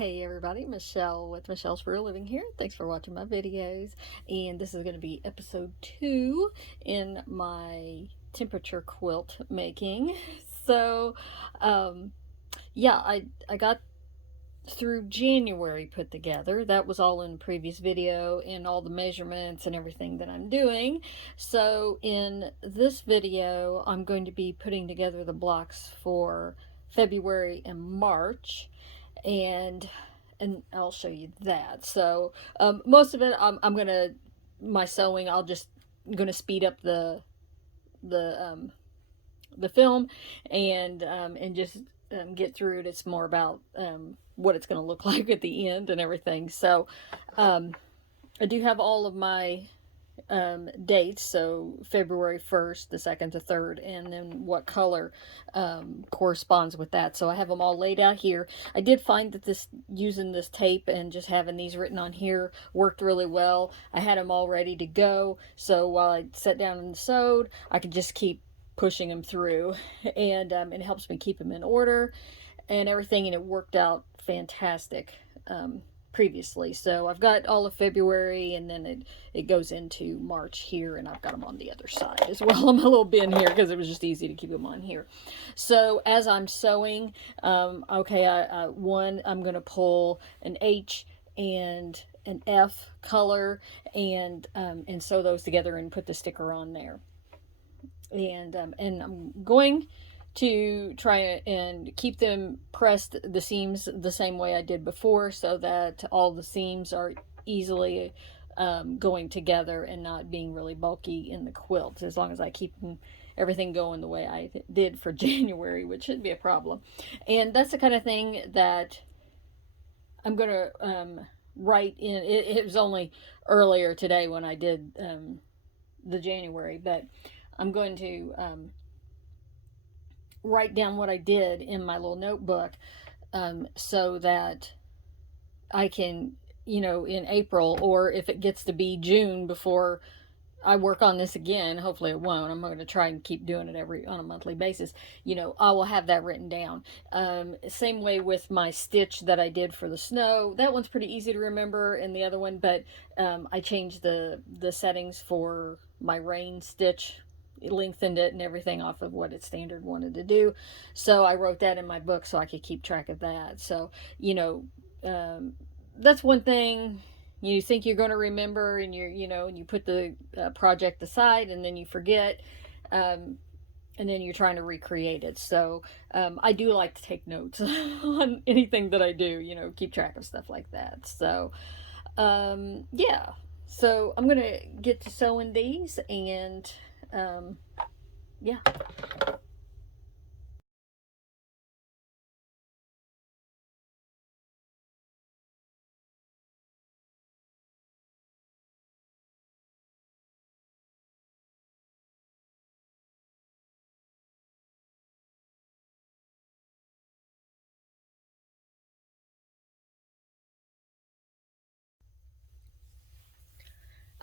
Hey everybody, Michelle with Michelle's for a Living here. Thanks for watching my videos. And this is going to be episode 2 in my temperature quilt making. So, um, yeah, I got through January put together. That was all in the previous video and all the measurements and everything that I'm doing. So in this video, I'm going to be putting together the blocks for February and March, and I'll show you that. So most of it I'm gonna, my sewing, gonna speed up the the film and just get through it. It's more about what it's going to look like at the end and everything. So I do have all of my dates, so February 1st, the 2nd, the 3rd, and then what color corresponds with that. So I have them all laid out here. I did find that this, using this tape and just having these written on here, worked really well. I had them all ready to go, so while I sat down and sewed, I could just keep pushing them through, and it helps me keep them in order and everything, and it worked out fantastic previously. So I've got all of February, and then it goes into March here, and I've got them on the other side as well. I'm a little bin here because it was just easy to keep them on here. So as I'm sewing, okay, I'm going to pull an H and an F color and sew those together and put the sticker on there. And I'm going to try and keep them pressed, the seams, the same way I did before, so that all the seams are easily going together and not being really bulky in the quilt, as long as I keep everything going the way I did for January, which shouldn't be a problem. And that's the kind of thing that I'm going to write in. It was only earlier today when I did the January, but I'm going to write down what I did in my little notebook, so that I can, in April, or if it gets to be June before I work on this again, hopefully it won't. I'm going to try and keep doing it on a monthly basis. I will have that written down. Same way with my stitch that I did for the snow. That one's pretty easy to remember, and the other one, but I changed the settings for my rain stitch, lengthened it and everything off of what its standard wanted to do. So I wrote that in my book so I could keep track of that. So, that's one thing you think you're going to remember, and and you put the project aside, and then you forget, and then you're trying to recreate it. So I do like to take notes on anything that I do, keep track of stuff like that. So yeah, so I'm going to get to sewing these, and yeah.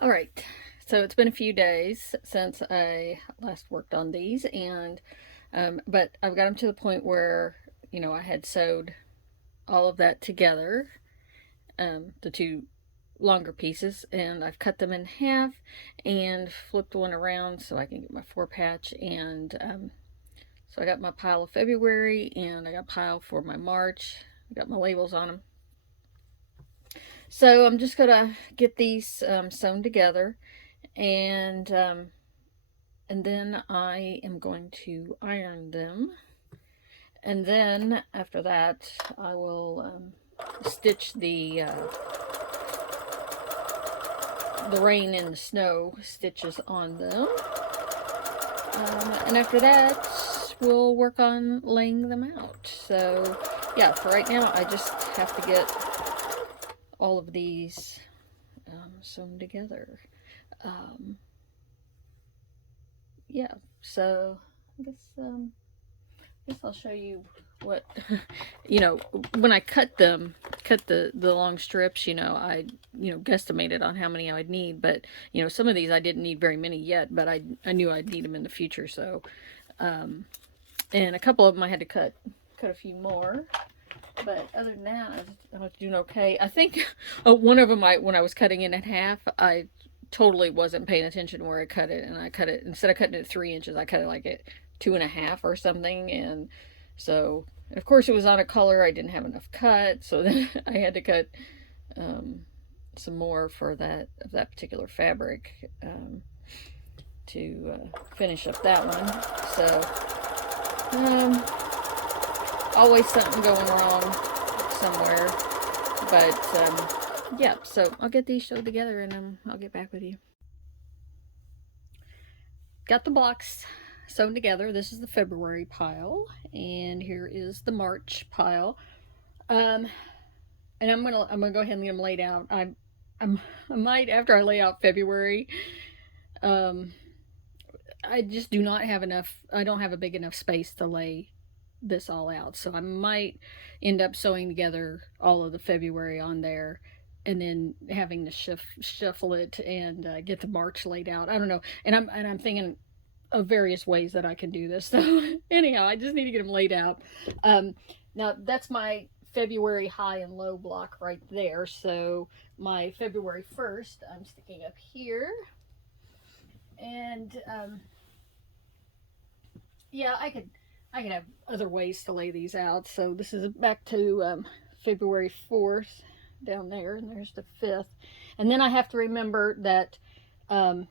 All right, so it's been a few days since I last worked on these, and but I've got them to the point where I had sewed all of that together, the two longer pieces, and I've cut them in half and flipped one around so I can get my 4 patch, and so I got my pile of February, and I got a pile for my March. I got my labels on them. So I'm just gonna get these sewn together, and then I am going to iron them, and then after that I will stitch the rain and the snow stitches on them, and after that we'll work on laying them out. So yeah, for right now I just have to get all of these sewn together. Yeah, so I guess I'll show you what when I cut the long strips. I guesstimated on how many I would need, but some of these I didn't need very many yet, but I knew I'd need them in the future. So and a couple of them I had to cut a few more. But other than that, I was doing okay. I think one of them, when I was cutting it in half, I totally wasn't paying attention where I cut it, and I cut it, instead of cutting it 3 inches, I cut it like at 2.5 or something, and so of course it was on a color I didn't have enough cut, so then I had to cut um, some more for that particular fabric to finish up that one. So always something going wrong somewhere, but yeah. So I'll get these sewed together and I'll get back with you. Got the blocks sewn together. This is the February pile, and here is the March pile. Um, and I'm gonna go ahead and get them laid out. I might, after I lay out February. Um, I just do not have enough. I don't have a big enough space to lay this all out, so I might end up sewing together all of the February on there, and then having to shuffle it and get the March laid out. I don't know, and I'm thinking of various ways that I can do this. So anyhow, I just need to get them laid out. Now that's my February high and low block right there. So my February 1st, I'm sticking up here, and yeah, I could have other ways to lay these out. So this is back to February 4th down there, and there's the 5th. And then I have to remember that, like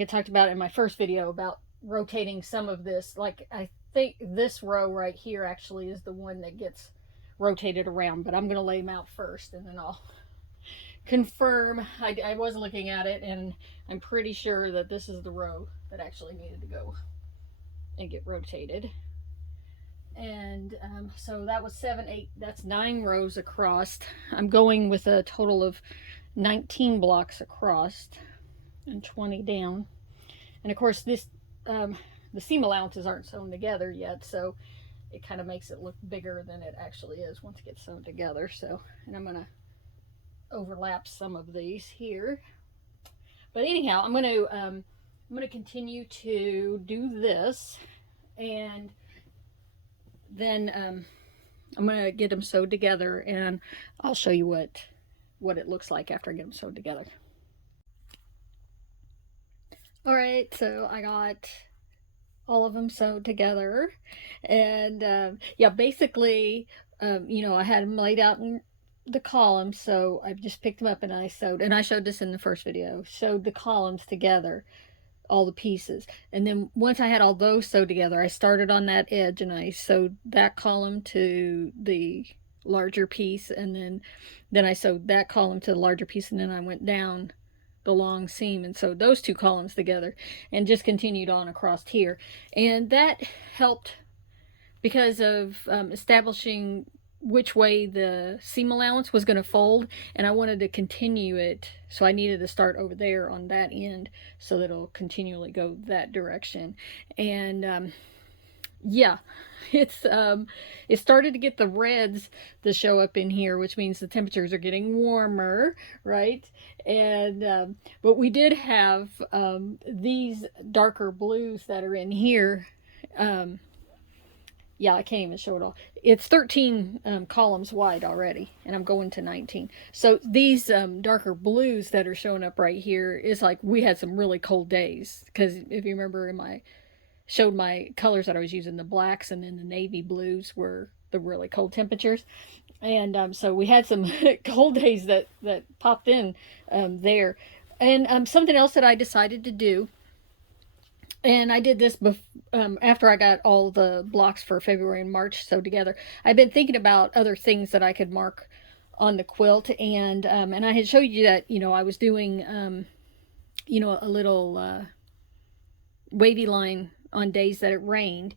I talked about in my first video about rotating some of this, like I think this row right here actually is the one that gets rotated around, but I'm going to lay them out first and then I'll confirm. I was looking at it and I'm pretty sure that this is the row that actually needed to go and get rotated. And so that was 7, 8, that's 9 rows across. I'm going with a total of 19 blocks across and 20 down. And of course this the seam allowances aren't sewn together yet, so it kind of makes it look bigger than it actually is once it gets sewn together. So, and I'm going to overlap some of these here. But anyhow, I'm going to continue to do this, and then I'm going to get them sewed together, and I'll show you what it looks like after I get them sewed together. All right, so I got all of them sewed together, and yeah, basically, you know, I had them laid out in the columns, so I just picked them up and I sewed, and I showed this in the first video, sewed the columns together, all the pieces, and then once I had all those sewed together, I started on that edge and I sewed that column to the larger piece, and then I sewed that column to the larger piece, and then I went down the long seam and sewed those 2 columns together and just continued on across here. And that helped because of establishing which way the seam allowance was going to fold, and I wanted to continue it, so I needed to start over there on that end so that it'll continually go that direction. And yeah, it's it started to get the reds to show up in here, which means the temperatures are getting warmer, right? And but we did have these darker blues that are in here. Yeah, I can't even show it all. It's 13 columns wide already, and I'm going to 19. So these darker blues that are showing up right here is like we had some really cold days, because if you remember in my showed my colors that I was using, the blacks and then the navy blues were the really cold temperatures. And so we had some cold days that popped in there. And something else that I decided to do, and I did this after I got all the blocks for February and March sewed together. I've been thinking about other things that I could mark on the quilt, and I had showed you that, you know, I was doing you know, a little wavy line on days that it rained,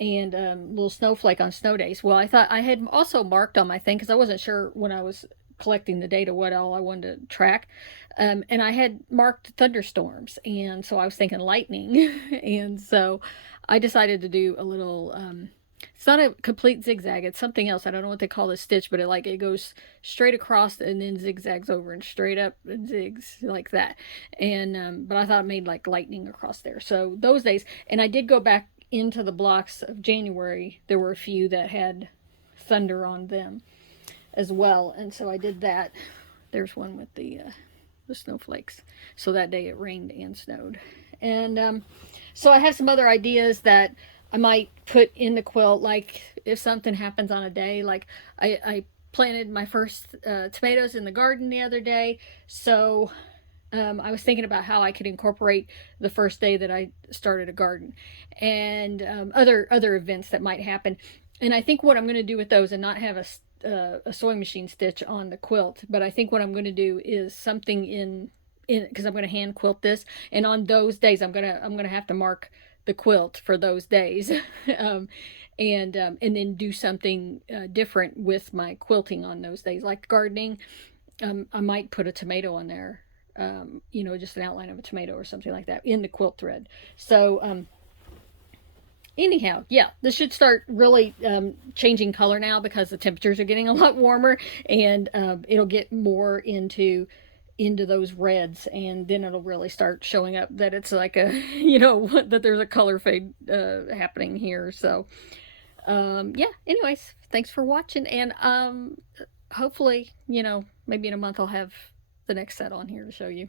and little snowflake on snow days. Well, I thought I had also marked on my thing, because I wasn't sure when I was collecting the data what all I wanted to track, and I had marked thunderstorms, and so I was thinking lightning. And so I decided to do a little it's not a complete zigzag, it's something else. I don't know what they call this stitch, but it goes straight across and then zigzags over and straight up and zigs like that. And but I thought it made like lightning across there. So those days, and I did go back into the blocks of January. There were a few that had thunder on them as well. And so I did that. There's one with the snowflakes. So that day it rained and snowed. And so I have some other ideas that I might put in the quilt, like if something happens on a day, like I planted my first tomatoes in the garden the other day. So I was thinking about how I could incorporate the first day that I started a garden, and other events that might happen. And I think what I'm going to do with those, and not have a sewing machine stitch on the quilt, but I think what I'm going to do is something in because I'm going to hand quilt this, and on those days I'm gonna have to mark the quilt for those days, and then do something different with my quilting on those days, like gardening. I might put a tomato on there, just an outline of a tomato or something like that in the quilt thread. So anyhow, yeah, this should start really changing color now because the temperatures are getting a lot warmer, and it'll get more into those reds, and then it'll really start showing up that it's like a that there's a color fade happening here. So yeah, anyways, thanks for watching, and hopefully maybe in a month I'll have the next set on here to show you.